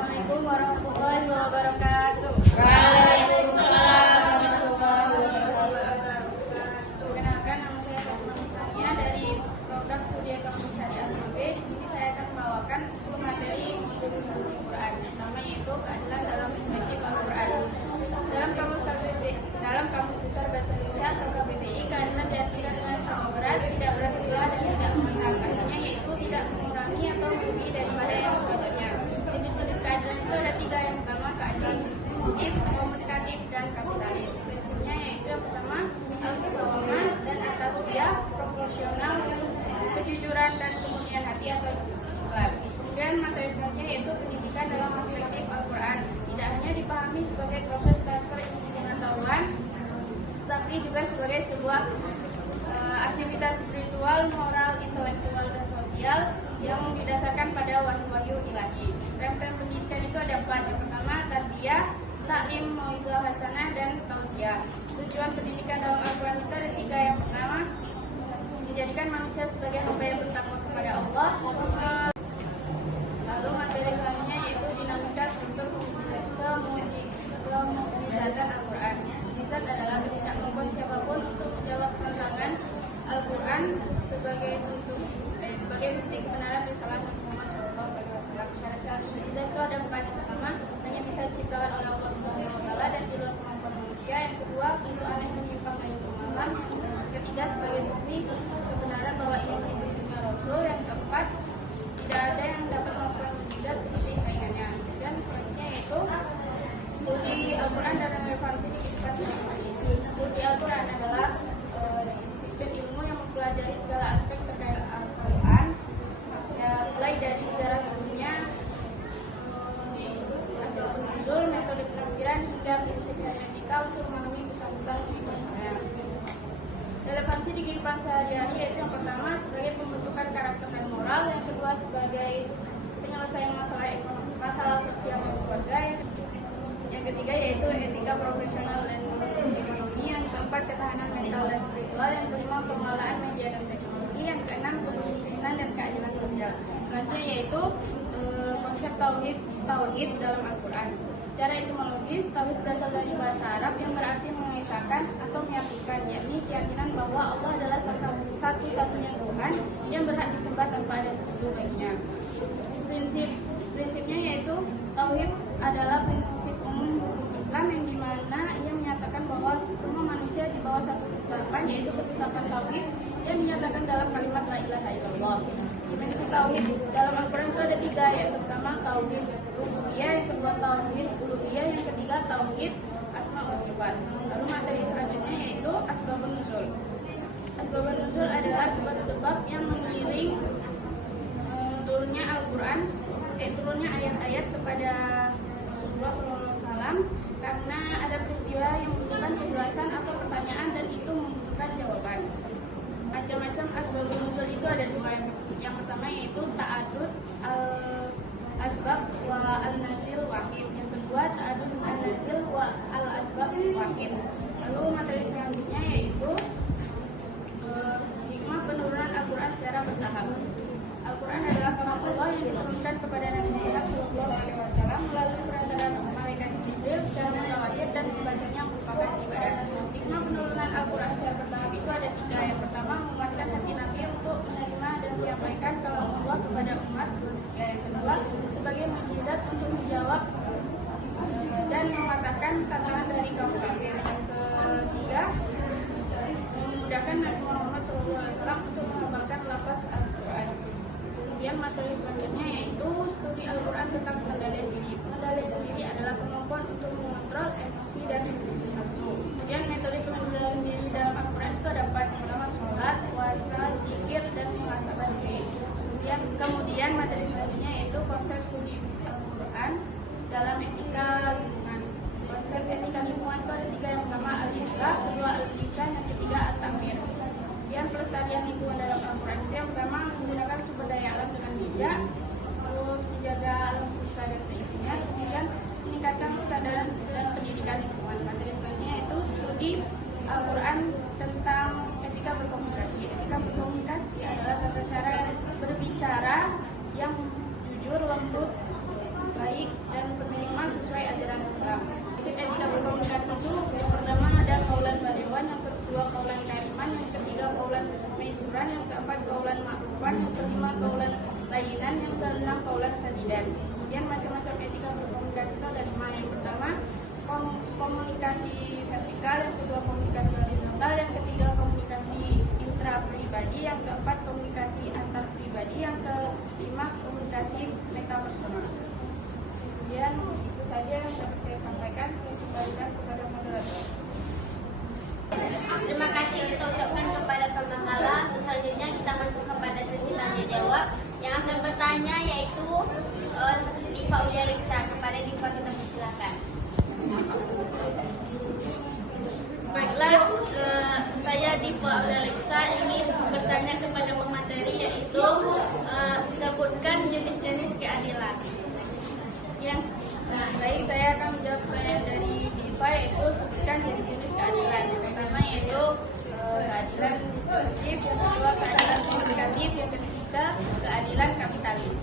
Assalamualaikum warahmatullahi wabarakatuh. Waalaikumsalam warahmatullahi wabarakatuh. Perkenalkan, nama saya Fatimah Mustania dari program studi ekonomi syariah B. Di sini saya akan membawakan 10 materi untuk diskusi Quran. Pertama yaitu keadilan dalam perspektif Al-Quran. Dalam kamus besar bahasa Indonesia atau KBBI, keadilan diartikan dengan sama berat, tidak berat sebelah dan tidak memihak. Artinya yaitu tidak mengurangi atau melebihi daripada yang sewajarnya. Jenis keadilan itu ada 3. Yang pertama keadilan distributif, komunikatif, dan kapitalis. Prinsipnya yaitu yang pertama al-musawamah dan ataswiyah, proporsional, kejujuran dan kemurnian hati atau ikhlas. Kemudian materi selanjutnya yaitu pendidikan dalam perspektif Al-Quran. Tidak hanya dipahami sebagai proses transfer ilmu pengetahuan, tapi juga sebagai sebuah aktivitas spiritual, moral, intelektual, dan sosial yang didasarkan pada wahyu-wahyu ilahi. Rem-rem pendidikan itu ada 4. Yang pertama tarbiyah, taklim, mauizah hasanah, dan tausiah. Tujuan pendidikan dalam Al-Quran itu ada 3. Yang pertama menjadikan manusia sebagai hamba yang bertakwa kepada Allah. Lalu materi selanjutnya yaitu dinamika struktur kemujizatan Al-Quran. Mujizat adalah ketidakmampuan siapapun untuk menjawab tantangan Al-Quran sebagai bukti kebenaran risalah Nabi Muhammad SAW. Syarat-syarat mujizat itu ada 4. Yang pertama, hanya bisa diciptakan oleh Allah SWT dan di luar kemampuan manusia. Yang kedua, untuk aneh menyimpang dari pemahaman. Yang ketiga, sebagai bukti kebenaran bahwa ia menjadi dunia Rasul. Yang keempat, tidak ada yang dapat melakukan mujizat seperti saingannya. Dan selanjutnya yaitu studi Al-Quran dan relevansi di kehidupan sehari-hari. Studi Al-Quran adalah disiplin ilmu yang mempelajari segala aspek terkait Al-Quran, mulai dari sejarah turunnya, asbabun nuzul, metode penafsiran hingga prinsip hermeneutika untuk memahami pesan-pesan universalnya. Relevansi di kehidupan sehari-hari yaitu yang pertama sebagai pembentukan karakter dan moral, yang kedua sebagai penyelesaian masalah ekonomi, masalah sosial dan keluarga, yang ketiga yaitu etika profesional dan ekonomi, yang keempat ketahanan mental dan spiritual, yang kelima pengelolaan media dan teknologi, yang keenam kepemimpinan dan keadilan sosial. Selanjutnya yaitu konsep tauhid dalam Al-Quran. Secara etimologis, tauhid berasal dari bahasa Arab yang berarti mengisahkan atau menyatukan, yakni keyakinan bahwa Allah adalah satu-satunya Tuhan yang berhak disembah tanpa ada sekutu baginya. Prinsipnya yaitu tauhid adalah prinsip umum hukum Islam yang dimana ia menyatakan bahwa semua manusia di bawah satu ketetapan, yaitu ketetapan tauhid yang dinyatakan dalam kalimat la ilaha illallah. Prinsip tauhid dalam Al-Quran itu ada 3. Yang pertama tauhid rububiyah, yang kedua tauhid uluhiyah, yang ketiga tauhid asma wa sifat. Lalu materi selanjutnya yaitu asbabun nuzul. Asbabun nuzul adalah sebab-sebab yang mengiring turunnya Al-Quran, turunnya ayat-ayat kepada Rasulullah SAW karena ada peristiwa yang membutuhkan penjelasan atau pertanyaan dan itu membutuhkan jawaban. Macam-macam asbabun nuzul itu ada 2. Yang pertama yaitu ta'adud al-asbab wa al-nazil wahid. Yang kedua ta'adud al-nazil wa al-asbab wahid. Lalu materi selanjutnya yaitu hikmah penurunan Al-Quran secara bertahap. Al-Quran adalah kalam Allah yang diturunkan kepada Nabi Muhammad SAW melalui perantara malaikat Jibril secara mutawatir dan membacanya merupakan ibadah. Hikmah penurunan Al-Quran secara bertahap itu ada 3. Yang pertama, menguatkan hati Nabi untuk menerima dan menyampaikan kalam Allah kepada umat manusia. Yang kedua, sebagai mukjizat untuk menjawab dan mematahkan tantangan dari kaum kafir. Yang ketiga, memudahkan Nabi Muhammad SAW untuk menghafalkan lafaz Al-Quran. Kemudian materi selanjutnya yaitu studi Al-Quran tentang pengendalian diri. Pengendalian diri adalah kemampuan untuk mengontrol emosi dan nafsu. Kemudian metode pengendalian diri dalam Al-Quran itu ada 4. Yang pertama sholat, puasa, zikir, dan muhasabah diri. Kemudian materi selanjutnya yaitu konsep studi Al-Quran dalam etika lingkungan. Konsep etika lingkungan itu ada 3. Yang pertama al-islah, kedua al-lisan, yang ketiga at-tamir. Kemudian pelestarian lingkungan dalam Al-Quran itu yang pertama menggunakan sumber daya alam dengan bijak, terus menjaga alam semesta dan seisinya, kemudian meningkatkan kesadaran dan pendidikan lingkungan. Materi selanjutnya yaitu studi Al-Quran tentang etika berkomunikasi. Etika berkomunikasi adalah tata cara berbicara yang jujur, lembut, baik, dan kelima kaulan layinan, yang keenam kaulan sadidan. Kemudian macam-macam etika berkomunikasi itu ada 5. Yang pertama komunikasi vertikal, yang kedua komunikasi horizontal, yang ketiga komunikasi intra pribadi, yang keempat komunikasi antar pribadi, yang kelima komunikasi metapersonal. Kemudian itu saja yang dapat saya sampaikan. Saya kembalikan kepada moderator. Terima kasih kita ucapkan kepada teman Hala. Selanjutnya kita masuk kepada sesi tanya jawab. Yang akan bertanya yaitu Diva Aulia Leksa. Kepada Diva kita persilakan. Baiklah, saya Diva Aulia Leksa ingin bertanya kepada pemateri yaitu sebutkan jenis-jenis keadilan. Ya. Nah, baik, saya akan menjawab pertanyaan dari Diva, yaitu sebutkan jenis-jenis keadilan. Yang pertama yaitu keadilan distributif, yang kedua keadilan komunikatif, yang ketiga keadilan kapitalis.